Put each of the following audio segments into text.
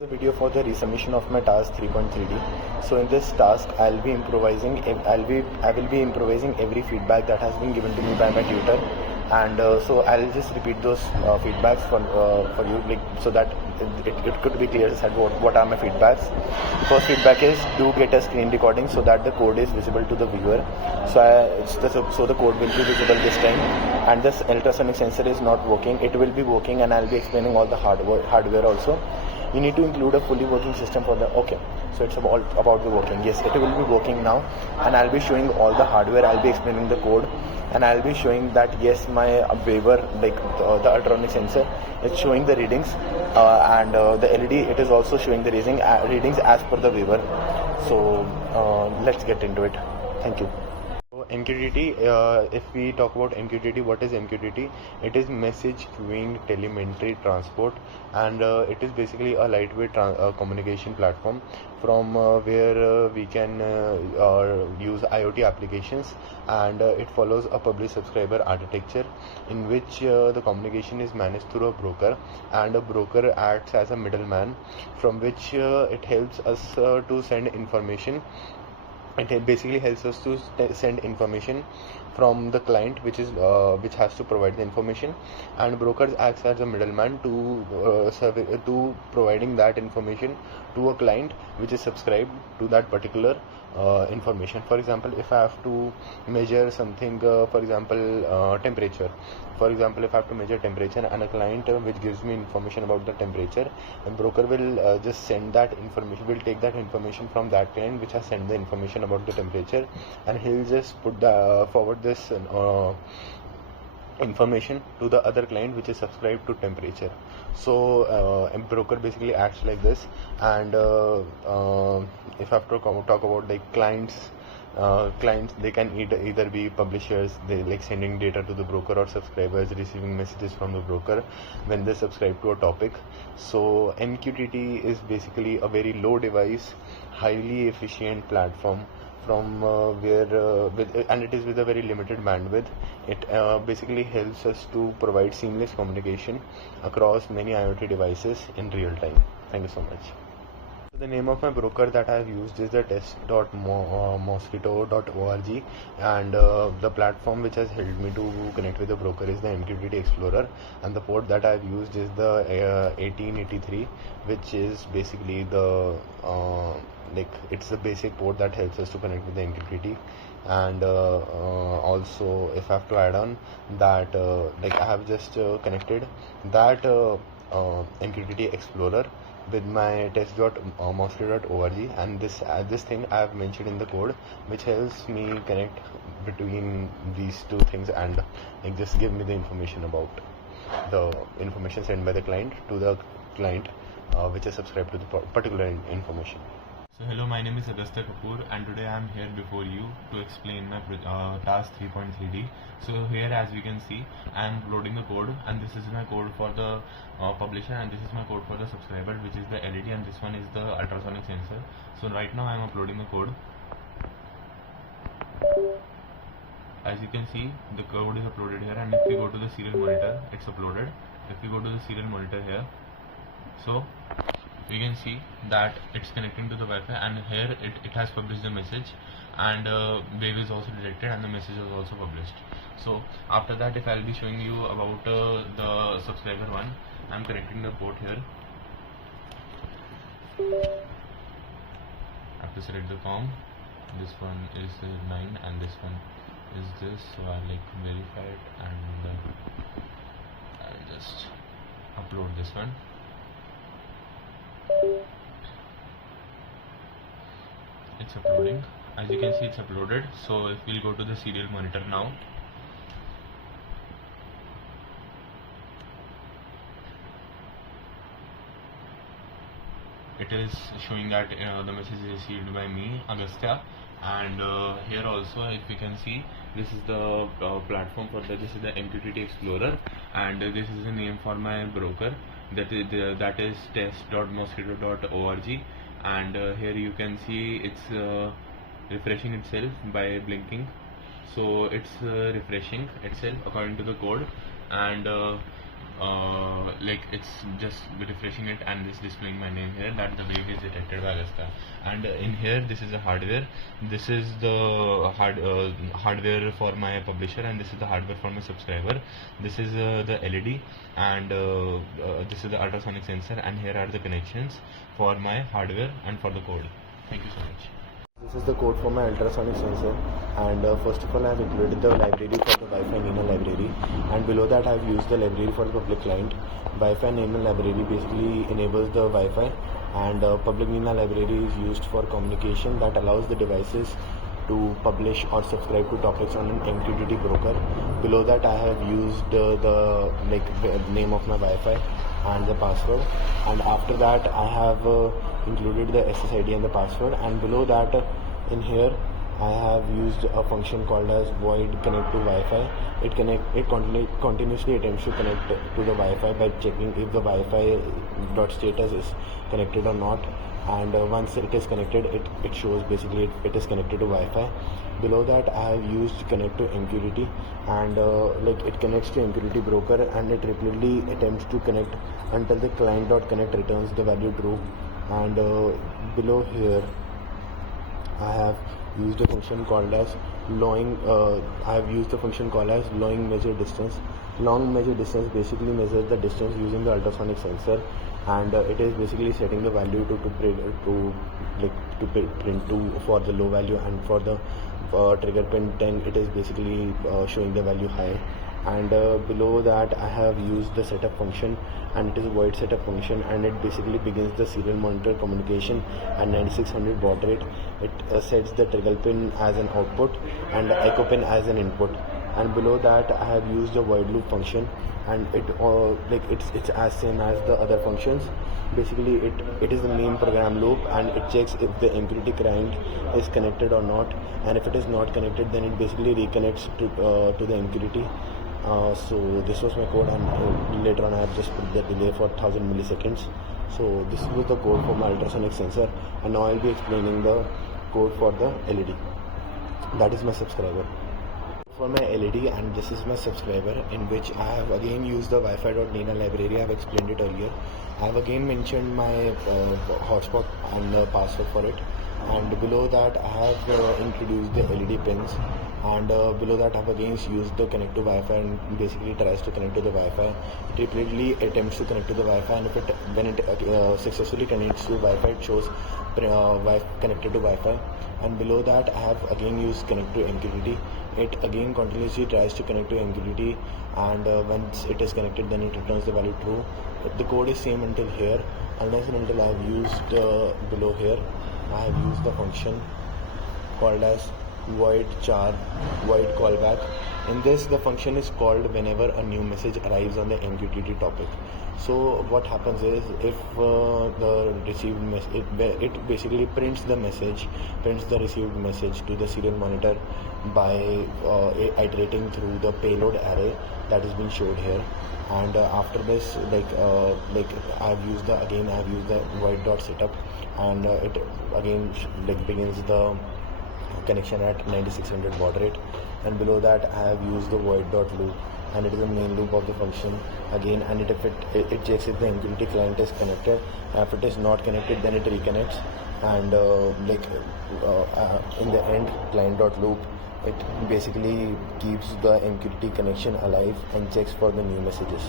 The video for the resubmission of my task 3.3D. So in this task, I will be improvising every feedback that has been given to me by my tutor, and so I'll just repeat those feedbacks for you, like, so that it could be clear as what are my feedbacks. First feedback is do get a screen recording so that the code is visible to the viewer. So the code will be visible this time, and this ultrasonic sensor is not working. It will be working, and I'll be explaining all the hardware also. You need to include a fully working system for the so it's about the working. Yes, it will be working now, and I'll be showing all the hardware. I'll be explaining the code, and I'll be showing that yes, my waiver, like the ultrasonic sensor, it's showing the readings, and the LED, it is also showing the readings as per the waiver. So let's get into it. Thank you. Mqtt, if we talk about Mqtt, what is Mqtt? It is message queuing telemetry transport, and it is basically a lightweight communication platform from where we can use IoT applications, and it follows a publish subscriber architecture in which the communication is managed through a broker, and a broker acts as a middleman from which it helps us to send information. It basically helps us to send information from the client, which has to provide the information, and brokers acts as a middleman to providing that information to a client which is subscribed to that particular information. For example, if I have to measure something, for example, temperature. For example, if I have to measure temperature and a client which gives me information about the temperature, the broker will just send that information, will take that information from that client which has sent the information about the temperature, and he'll just forward this information to the other client which is subscribed to temperature. So a broker basically acts like this, and if I have to talk about like clients, they can either be publishers, they like sending data to the broker, or subscribers receiving messages from the broker when they subscribe to a topic. So Mqtt is basically a very low device, highly efficient platform from and it is with a very limited bandwidth. It basically helps us to provide seamless communication across many IoT devices in real time. Thank you so much. The name of my broker that I have used is the test.mosquito.org, and the platform which has helped me to connect with the broker is the Mqtt Explorer, and the port that I have used is the 1883, which is basically the it's the basic port that helps us to connect with the Mqtt. And also, if I have to add on that, I have just connected that Mqtt Explorer with my test.mosquito.org, and this thing I have mentioned in the code, which helps me connect between these two things, and just give me the information about the information sent by the client to the client which is subscribed to the particular information. So hello, my name is Agastya Kapoor, and today I am here before you to explain my task 3.3D. So here, as we can see, I am uploading the code, and this is my code for the publisher, and this is my code for the subscriber, which is the LED, and this one is the ultrasonic sensor. So right now I am uploading the code. As you can see, the code is uploaded here, and if we go to the serial monitor, it's uploaded. If we go to the serial monitor here, so we can see that it's connecting to the Wi-Fi, and here it has published the message, and wave is also detected, and the message is also published. So after that, if I'll be showing you about the subscriber one, I'm connecting the port here. I have to select the com. This one is 9, and this one is this. So I'll verify it, and I'll just upload this one. It's uploading. As you can see, it's uploaded. So if we'll go to the serial monitor now, it is showing that the message is received by me, Agastya, and here also, if you can see, this is the platform for this is the Mqtt Explorer, and this is the name for my broker, that is test.mosquito.org, and here you can see it's refreshing itself by blinking. So it's refreshing itself according to the code, and like it's just refreshing it and it's displaying my name here that the wave is detected by Alaska. And in here this is the hardware. This is the hardware for my publisher, and this is the hardware for my subscriber. This is the LED, and this is the ultrasonic sensor, and here are the connections for my hardware and for the code. Thank you so much. This is the code for my ultrasonic sensor, and first of all I have included the library for the Wi-Fi Nano library, and below that I have used the library for the public client. Wi-Fi Nano library basically enables the Wi-Fi, and public Nano library is used for communication that allows the devices to publish or subscribe to topics on an MQTT broker. Below that I have used the name of my Wi-Fi and the password, and after that I have included the SSID and the password, and below that in here I have used a function called as void connect to Wi-Fi. It continuously attempts to connect to the Wi-Fi by checking if the Wi-Fi dot status is connected or not, and once it is connected, it shows basically it is connected to Wi-Fi. Below that I have used connect to MQTT, and it connects to MQTT broker, and it repeatedly attempts to connect until the client.connect returns the value true. And below here I have used a function called as lowing measure distance. Long measure distance basically measures the distance using the ultrasonic sensor, and it is basically setting the value to print 2 for the low value, and for the trigger pin 10 it is basically showing the value high. And below that I have used the setup function, and it is a void setup function, and it basically begins the serial monitor communication at 9600 baud rate. It sets the trigger pin as an output and the echo pin as an input. And below that I have used the void loop function, and it's as same as the other functions. Basically it is the main program loop, and it checks if the MQTT client is connected or not, and if it is not connected then it basically reconnects to the MQTT. So this was my code, and later on I have just put the delay for 1000 milliseconds. So this was the code for my ultrasonic sensor, and now I'll be explaining the code for the LED. That is my subscriber. For my LED, and this is my subscriber, in which I have again used the Wi-Fi.Nina library. I have explained it earlier. I have again mentioned my hotspot and the password for it, and below that I have introduced the LED pins, and below that I have again used the connect to Wi-Fi, and basically tries to connect to the Wi-Fi. It repeatedly attempts to connect to the Wi-Fi, and when it successfully connects to Wi-Fi, it shows connected to Wi-Fi. And below that I have again used connect to MQTT. It again continuously tries to connect to MQTT, and once it is connected then it returns the value true. The code is same until here, unless and until I have used below here I have used the function called as void callback. In this, the function is called whenever a new message arrives on the MQTT topic. So what happens is, if the received message, it basically prints the received message to the serial monitor by iterating through the payload array that has been showed here. And after this, I have used the void dot setup, and it again begins the connection at 9600 baud rate. And below that I have used the void dot loop, and it is the main loop of the function again, and it checks if the MQTT client is connected. If it is not connected, then it reconnects, and in the end client dot loop, it basically keeps the MQTT connection alive and checks for the new messages.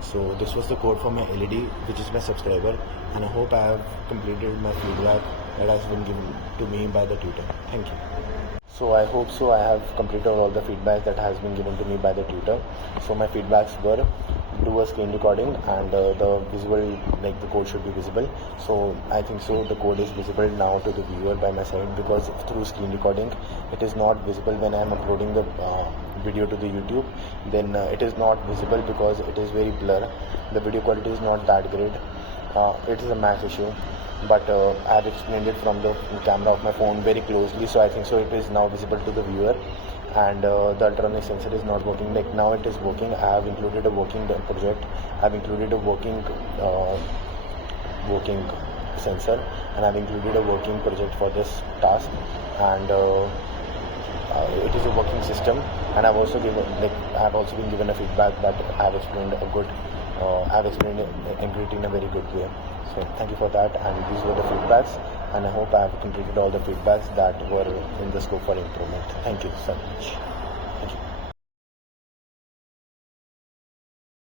So this was the code for my LED, which is my subscriber, and I hope I have completed my feedback that has been given to me by the tutor. Thank you. So I hope I have completed all the feedback that has been given to me by the tutor. So my feedbacks were: do a screen recording, and the visual, the code should be visible. So I think so the code is visible now to the viewer by my side, because through screen recording it is not visible when I am uploading the video to the YouTube. Then it is not visible because it is very blur. The video quality is not that great. It is a Mac issue, but I have explained it from the camera of my phone very closely, so I think so it is now visible to the viewer. And the ultrasonic sensor is not working. Now it is working. I have included a working project. I have included a working sensor, and I have included a working project for this task. And it is a working system. And I have also been given a feedback that I have explained a good I have explained Mqtt in a very good way. So thank you for that, and these were the feedbacks, and I hope I have completed all the feedbacks that were in the scope for improvement. Thank you so much.